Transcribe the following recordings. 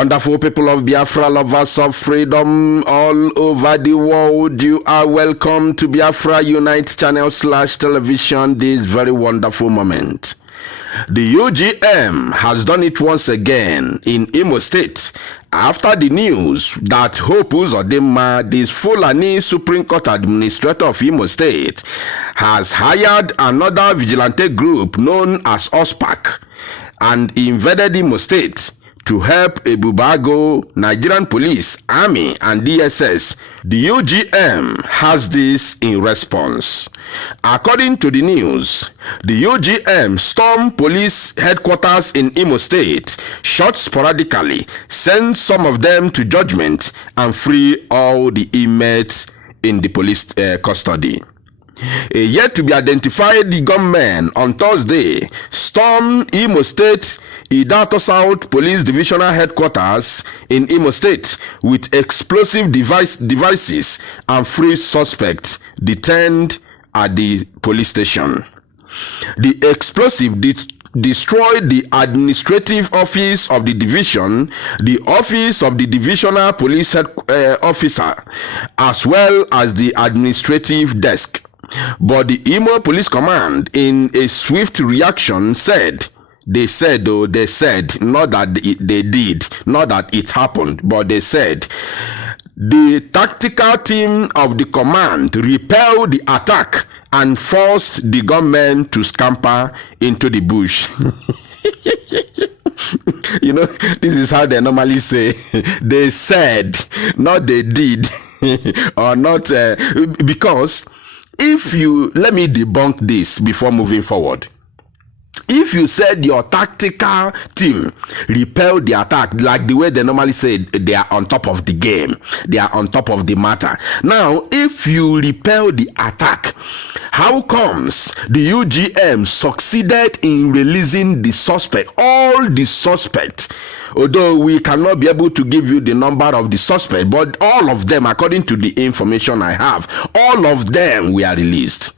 Wonderful people of Biafra, lovers of freedom all over the world, you are welcome to Biafra Unite channel / television this very wonderful moment. The UGM has done it once again in Imo State after the news that Hope Uzodinma, this Fulani Supreme Court administrator of Imo State, has hired another vigilante group known as OSPAC and invaded Imo State to help Ebubago, Nigerian police, army, and DSS. The UGM has this in response. According to the news, the UGM stormed police headquarters in Imo State, shot sporadically, sent some of them to Judgement, and free all the inmates in the police custody. A yet to be identified gunmen on Thursday stormed Imo State Idato South Police Divisional Headquarters in Imo State with explosive devices and free suspects detained at the police station. The explosive destroyed the administrative office of the division, the office of the divisional police officer, as well as the administrative desk. But the Imo Police Command, in a swift reaction, said, not that they did, not that it happened, but they said, the tactical team of the command repelled the attack and forced the gunmen to scamper into the bush. You know, this is how they normally say, they said, not they did, or not, because if you, let me debunk this before moving forward. If you said your tactical team repelled the attack, like the way they normally say they are on top of the game, they are on top of the matter. Now, if you repel the attack, how comes the UGM succeeded in releasing the suspect, all the suspects? Although we cannot be able to give you the number of the suspects, but all of them, according to the information I have, all of them were released.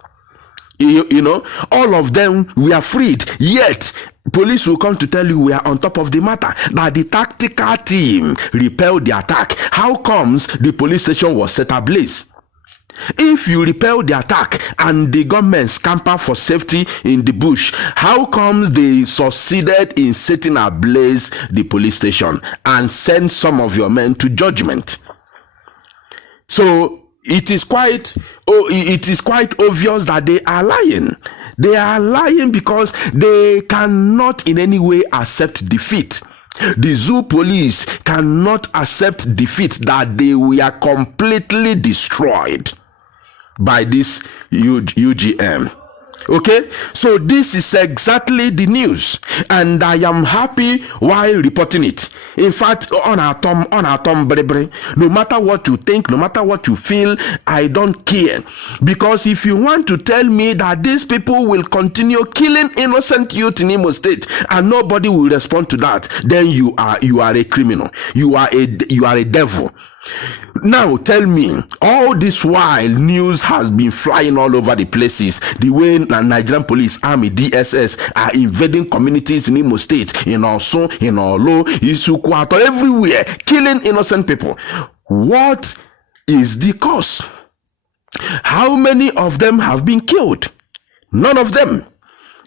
You know, all of them were freed, yet police will come to tell you we are on top of the matter, that the tactical team repelled the attack. How comes the police station was set ablaze? If you repel the attack and the government scamper for safety in the bush, how comes they succeeded in setting ablaze the police station and send some of your men to Judgement? So it is quite obvious that they are lying. They are lying because they cannot in any way accept defeat. The zoo police cannot accept defeat, that they were completely destroyed by this UGM. Okay, so this is exactly the news, and I am happy while reporting it. In fact, on our thumb, no matter what you think, no matter what you feel, I don't care. Because if you want to tell me that these people will continue killing innocent youth in Imo State and nobody will respond to that, then you are a criminal. You are a devil. Now tell me, all this while news has been flying all over the places, the way Nigerian police, army, DSS are invading communities in Imo State, in Osun, in Olo, Isukwato, everywhere, killing innocent people. What is the cause? How many of them have been killed? None of them.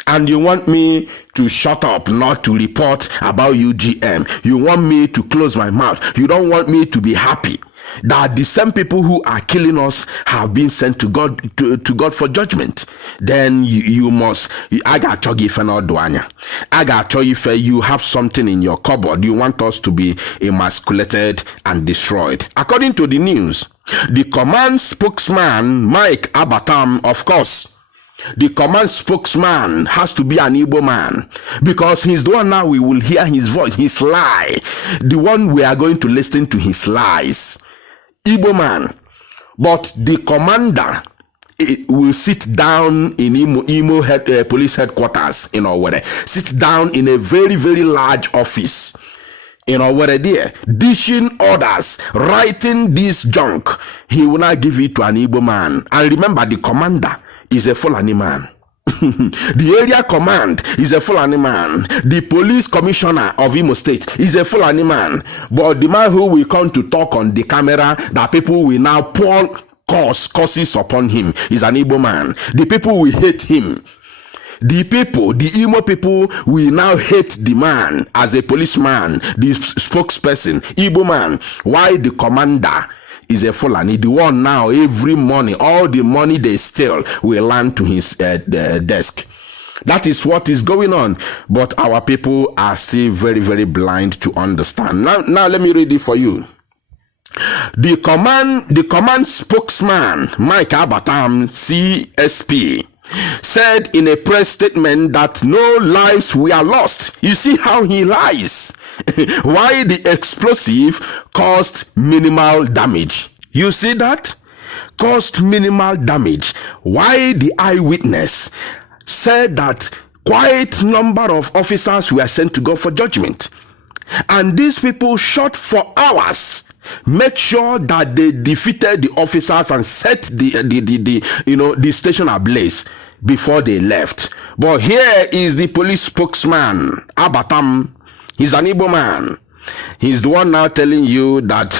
And you want me to shut up, not to report about UGM. You want me to close my mouth. You don't want me to be happy that the same people who are killing us have been sent to God to God for judgment. Then you must. I got to give an ordwanya. I got to if you have something in your cupboard. You want us to be emasculated and destroyed. According to the news, the command spokesman Mike Abatam, of course. The command spokesman has to be an Igbo man, because he's the one now we will hear his voice, his lie. The one we are going to listen to his lies. Igbo man. But the commander will sit down in Imo police headquarters in Owerri. Sit down in a very, very large office in Owerri there, dishing orders, writing this junk. He will not give it to an Igbo man. And remember, the commander is a Fulani man. The area command is a Fulani man. The police commissioner of Imo State is a Fulani man. But the man who will come to talk on the camera that people will now pour curses upon him is an Igbo man. The people will hate him. The Imo people will now hate the man as a policeman, the spokesperson, Igbo man. Why the commander is a Fulani, the one now every morning, all the money they steal will land to his desk. That is what is going on. But our people are still very, very blind to understand. Now let me read it for you. The command spokesman, Mike Abatam, CSP, said in a press statement that no lives were lost. You see how he lies. Why the explosive caused minimal damage. You see that? Caused minimal damage. Why the eyewitness said that quite number of officers were sent to go for judgment. And these people shot for hours. Make sure that they defeated the officers and set the station ablaze before they left. But here is the police spokesman, Abatam. He's an Igbo man. He's the one now telling you that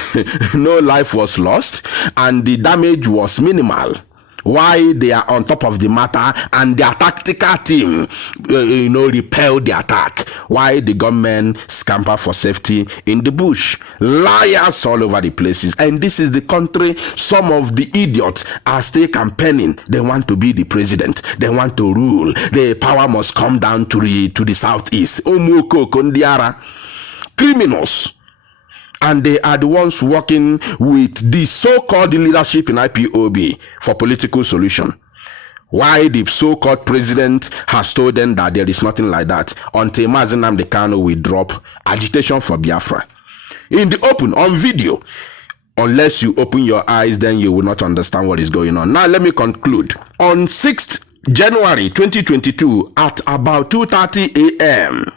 no life was lost and the damage was minimal. Why they are on top of the matter and their tactical team, repelled the attack. Why the government scamper for safety in the bush. Liars all over the places. And this is the country some of the idiots are still campaigning. They want to be the president. They want to rule. The power must come down to the southeast. Omuoko Kondiara. Criminals. And they are the ones working with the so-called leadership in IPOB for political solution. Why the so-called president has told them that there is nothing like that until Mazi Nnamdi Kanu will drop agitation for Biafra. In the open, on video. Unless you open your eyes, then you will not understand what is going on. Now, let me conclude. On 6th January 2022, at about 2:30 a.m.,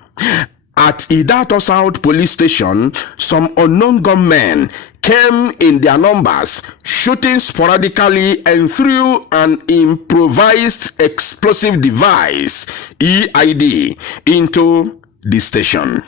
at Idato South Police Station, some unknown gunmen came in their numbers, shooting sporadically and threw an improvised explosive device, EID, into the station.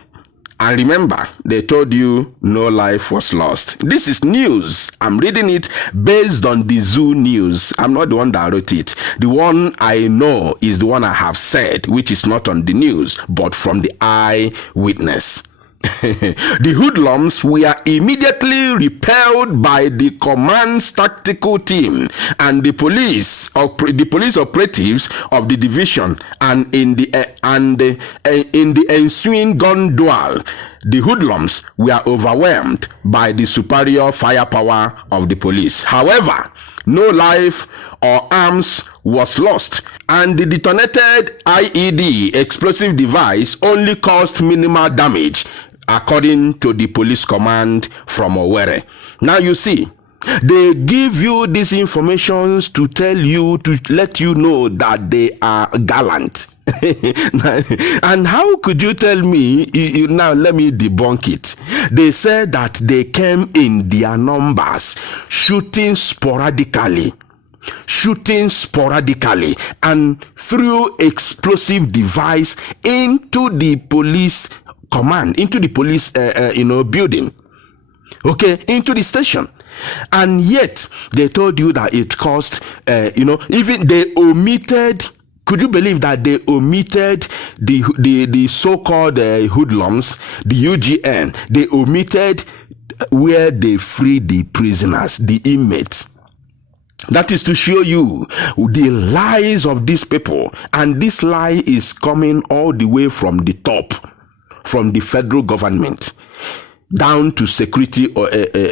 And remember, they told you no life was lost. This is news. I'm reading it based on the Zoo News. I'm not the one that wrote it. The one I know is the one I have said, which is not on the news, but from the eyewitness. The hoodlums were immediately repelled by the command's tactical team and the police operatives of the division, and in the ensuing gun duel, the hoodlums were overwhelmed by the superior firepower of the police. However, no life or arms was lost, and the detonated IED explosive device only caused minimal damage, according to the police command from Owerri. Now you see, they give you these informations to tell you, to let you know that they are gallant. And how could you tell me, now let me debunk it. They said that they came in their numbers, shooting sporadically, and threw explosive device into the police command, into the police building, into the station. And yet they told you that it cost even they omitted. Could you believe that they omitted the so-called hoodlums, the UGM? They omitted where they freed the prisoners, the inmates. That is to show you the lies of these people. And this lie is coming all the way from the top, from the federal government down to security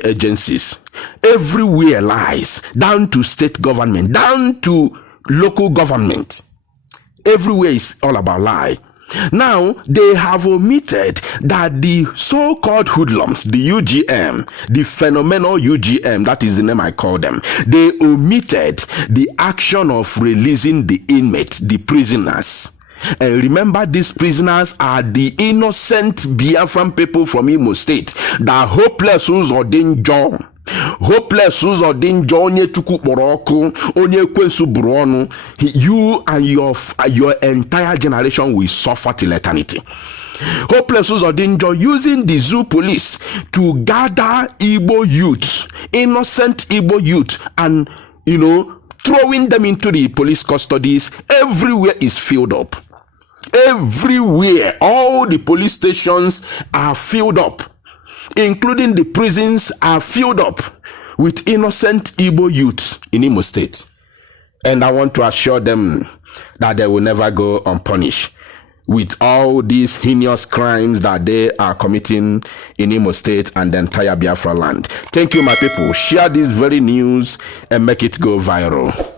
agencies. Everywhere lies, down to state government, down to local government. Everywhere is all about lie. Now, they have omitted that the so-called hoodlums, the UGM, the phenomenal UGM, that is the name I call them, they omitted the action of releasing the inmates, the prisoners. And remember, these prisoners are the innocent Biafran people from Imo State, the hopeless who's ordained John, hopeless ụzọ dị njọ, onye Chukwu kpọrọ ọkụ, onye ekwensu buru ọnụ, you and your entire generation will suffer till eternity. Hopeless Uzodinjo using the zoo police to gather Igbo youth, innocent Igbo youth, and throwing them into the police custodies. Everywhere is filled up. Everywhere, all the police stations are filled up, including the prisons are filled up with innocent Igbo youth in Imo State. And I want to assure them that they will never go unpunished with all these heinous crimes that they are committing in Imo State and the entire Biafra land. Thank you, my people. Share this very news and make it go viral.